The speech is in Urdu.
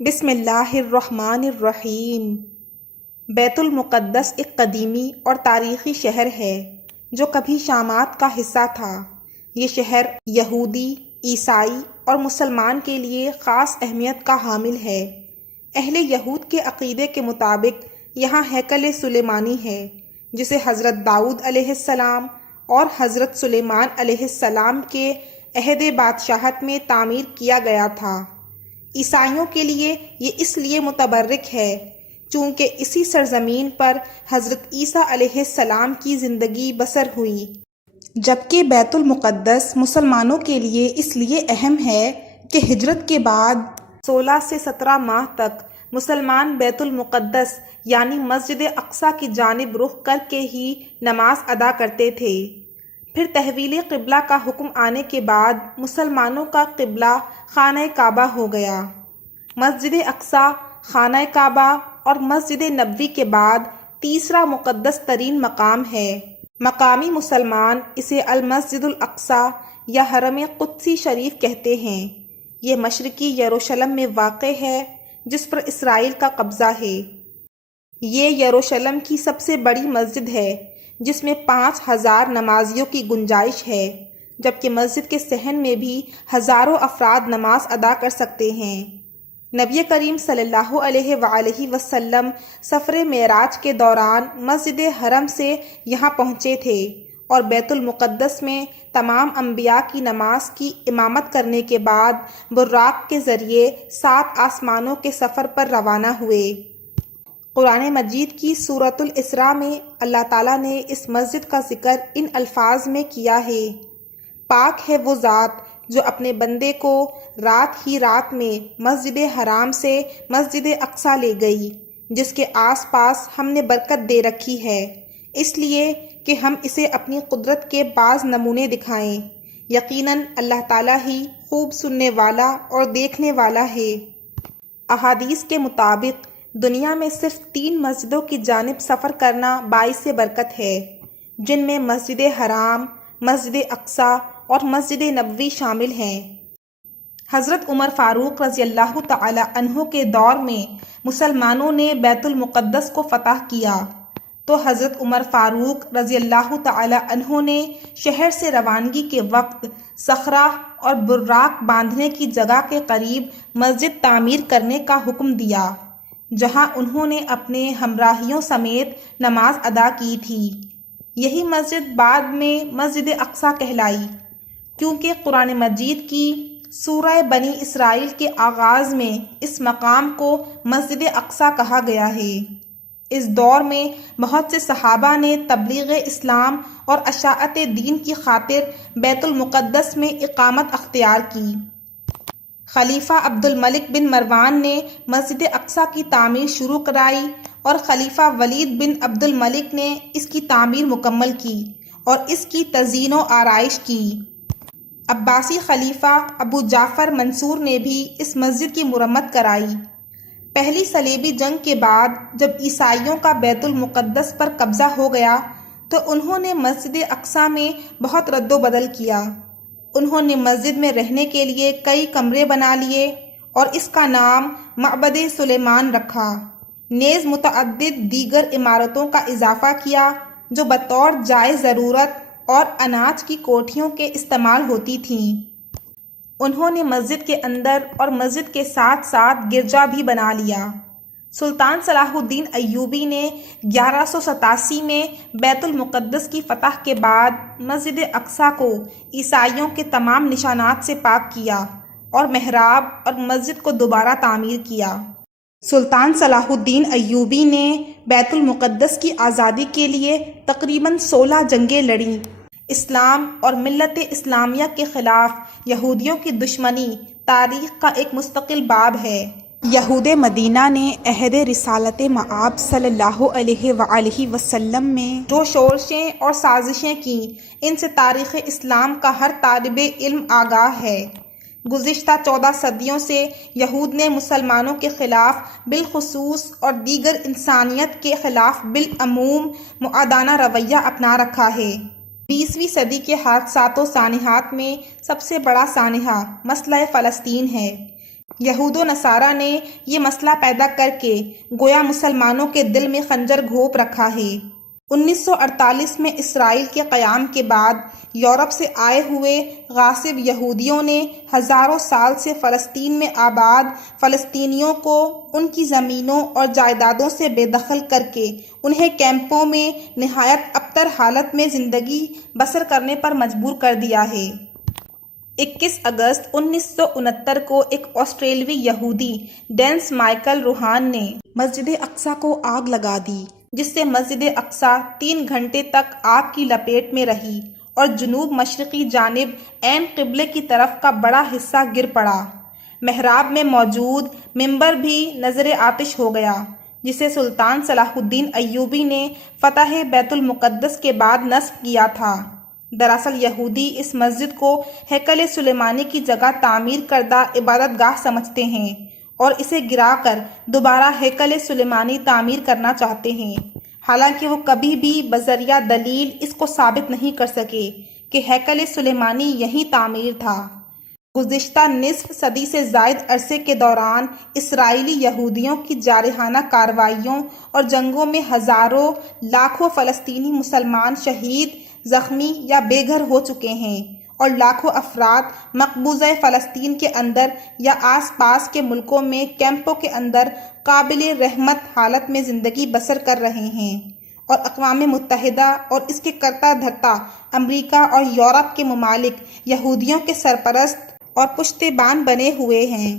بسم اللہ الرحمن الرحیم۔ بیت المقدس ایک قدیمی اور تاریخی شہر ہے جو کبھی شامات کا حصہ تھا۔ یہ شہر یہودی، عیسائی اور مسلمان کے لیے خاص اہمیت کا حامل ہے۔ اہل یہود کے عقیدے کے مطابق یہاں ہیکل سلیمانی ہے جسے حضرت داؤد علیہ السلام اور حضرت سلیمان علیہ السلام کے عہد بادشاہت میں تعمیر کیا گیا تھا۔ عیسائیوں کے لیے یہ اس لیے متبرک ہے چونکہ اسی سرزمین پر حضرت عیسیٰ علیہ السلام کی زندگی بسر ہوئی، جبکہ بیت المقدس مسلمانوں کے لیے اس لیے اہم ہے کہ ہجرت کے بعد 16 سے 17 ماہ تک مسلمان بیت المقدس یعنی مسجد اقصیٰ کی جانب رخ کر کے ہی نماز ادا کرتے تھے۔ پھر تحویل قبلہ کا حکم آنے کے بعد مسلمانوں کا قبلہ خانہ کعبہ ہو گیا۔ مسجد اقصیٰ، خانہ کعبہ اور مسجد نبوی کے بعد تیسرا مقدس ترین مقام ہے۔ مقامی مسلمان اسے المسجد الاقصیٰ یا حرم قدسی شریف کہتے ہیں۔ یہ مشرقی یروشلم میں واقع ہے جس پر اسرائیل کا قبضہ ہے۔ یہ یروشلم کی سب سے بڑی مسجد ہے جس میں 5000 نمازیوں کی گنجائش ہے، جبکہ مسجد کے صحن میں بھی ہزاروں افراد نماز ادا کر سکتے ہیں۔ نبی کریم صلی اللہ علیہ وآلہ وسلم سفر معراج کے دوران مسجد حرم سے یہاں پہنچے تھے اور بیت المقدس میں تمام انبیاء کی نماز کی امامت کرنے کے بعد براق کے ذریعے 7 آسمانوں کے سفر پر روانہ ہوئے۔ قرآن مجید کی سورۃ الاسراء میں اللہ تعالیٰ نے اس مسجد کا ذکر ان الفاظ میں کیا ہے: پاک ہے وہ ذات جو اپنے بندے کو رات ہی رات میں مسجد حرام سے مسجد اقصیٰ لے گئی، جس کے آس پاس ہم نے برکت دے رکھی ہے، اس لیے کہ ہم اسے اپنی قدرت کے بعض نمونے دکھائیں۔ یقیناً اللہ تعالیٰ ہی خوب سننے والا اور دیکھنے والا ہے۔ احادیث کے مطابق دنیا میں صرف 3 مسجدوں کی جانب سفر کرنا باعث برکت ہے، جن میں مسجد حرام، مسجد اقصیٰ اور مسجد نبوی شامل ہیں۔ حضرت عمر فاروق رضی اللہ تعالی عنہ کے دور میں مسلمانوں نے بیت المقدس کو فتح کیا تو حضرت عمر فاروق رضی اللہ تعالی عنہ نے شہر سے روانگی کے وقت صخرہ اور براق باندھنے کی جگہ کے قریب مسجد تعمیر کرنے کا حکم دیا، جہاں انہوں نے اپنے ہمراہیوں سمیت نماز ادا کی تھی۔ یہی مسجد بعد میں مسجد اقصیٰ کہلائی، کیونکہ قرآن مجید کی سورہ بنی اسرائیل کے آغاز میں اس مقام کو مسجد اقصیٰ کہا گیا ہے۔ اس دور میں بہت سے صحابہ نے تبلیغ اسلام اور اشاعت دین کی خاطر بیت المقدس میں اقامت اختیار کی۔ خلیفہ عبد الملک بن مروان نے مسجد اقصیٰ کی تعمیر شروع کرائی اور خلیفہ ولید بن عبد الملک نے اس کی تعمیر مکمل کی اور اس کی تزئین و آرائش کی۔ عباسی خلیفہ ابو جعفر منصور نے بھی اس مسجد کی مرمت کرائی۔ پہلی صلیبی جنگ کے بعد جب عیسائیوں کا بیت المقدس پر قبضہ ہو گیا تو انہوں نے مسجد اقصیٰ میں بہت رد و بدل کیا۔ انہوں نے مسجد میں رہنے کے لیے کئی کمرے بنا لیے اور اس کا نام معبد سلیمان رکھا، نیز متعدد دیگر عمارتوں کا اضافہ کیا جو بطور جائے ضرورت اور اناج کی کوٹھیوں کے استعمال ہوتی تھیں۔ انہوں نے مسجد کے اندر اور مسجد کے ساتھ ساتھ گرجا بھی بنا لیا۔ سلطان صلاح الدین ایوبی نے 1187 میں بیت المقدس کی فتح کے بعد مسجد اقصیٰ کو عیسائیوں کے تمام نشانات سے پاک کیا اور محراب اور مسجد کو دوبارہ تعمیر کیا۔ سلطان صلاح الدین ایوبی نے بیت المقدس کی آزادی کے لیے تقریباً 16 جنگیں لڑیں۔ اسلام اور ملت اسلامیہ کے خلاف یہودیوں کی دشمنی تاریخ کا ایک مستقل باب ہے۔ یہود مدینہ نے عہد رسالت مآب صلی اللہ علیہ وآلہ وسلم میں جو شورشیں اور سازشیں کیں، ان سے تاریخ اسلام کا ہر طالب علم آگاہ ہے۔ گزشتہ 14 صدیوں سے یہود نے مسلمانوں کے خلاف بالخصوص اور دیگر انسانیت کے خلاف بالعموم معادانہ رویہ اپنا رکھا ہے۔ 20ویں صدی کے حادثات و سانحات میں سب سے بڑا سانحہ مسئلہ فلسطین ہے۔ یہود و نصارہ نے یہ مسئلہ پیدا کر کے گویا مسلمانوں کے دل میں خنجر گھونپ رکھا ہے۔ 1948 میں اسرائیل کے قیام کے بعد یورپ سے آئے ہوئے غاصب یہودیوں نے ہزاروں سال سے فلسطین میں آباد فلسطینیوں کو ان کی زمینوں اور جائیدادوں سے بے دخل کر کے انہیں کیمپوں میں نہایت ابتر حالت میں زندگی بسر کرنے پر مجبور کر دیا ہے۔ 21 اگست 1969 کو ایک آسٹریلوی یہودی ڈینس مائیکل روہان نے مسجد اقصی کو آگ لگا دی، جس سے مسجد اقصی 3 گھنٹے تک آگ کی لپیٹ میں رہی اور جنوب مشرقی جانب عین قبلے کی طرف کا بڑا حصہ گر پڑا۔ محراب میں موجود منبر بھی نذر آتش ہو گیا، جسے سلطان صلاح الدین ایوبی نے فتح بیت المقدس کے بعد نصب کیا تھا۔ دراصل یہودی اس مسجد کو ہیکل سلیمانی کی جگہ تعمیر کردہ عبادت گاہ سمجھتے ہیں اور اسے گرا کر دوبارہ ہیکل سلیمانی تعمیر کرنا چاہتے ہیں، حالانکہ وہ کبھی بھی بذریعہ دلیل اس کو ثابت نہیں کر سکے کہ ہیکل سلیمانی یہی تعمیر تھا۔ گزشتہ نصف صدی سے زائد عرصے کے دوران اسرائیلی یہودیوں کی جارحانہ کارروائیوں اور جنگوں میں ہزاروں لاکھوں فلسطینی مسلمان شہید، زخمی یا بے گھر ہو چکے ہیں اور لاکھوں افراد مقبوضہ فلسطین کے اندر یا آس پاس کے ملکوں میں کیمپوں کے اندر قابل رحمت حالت میں زندگی بسر کر رہے ہیں، اور اقوام متحدہ اور اس کے کرتا دھرتا امریکہ اور یورپ کے ممالک یہودیوں کے سرپرست اور پشتیبان بنے ہوئے ہیں۔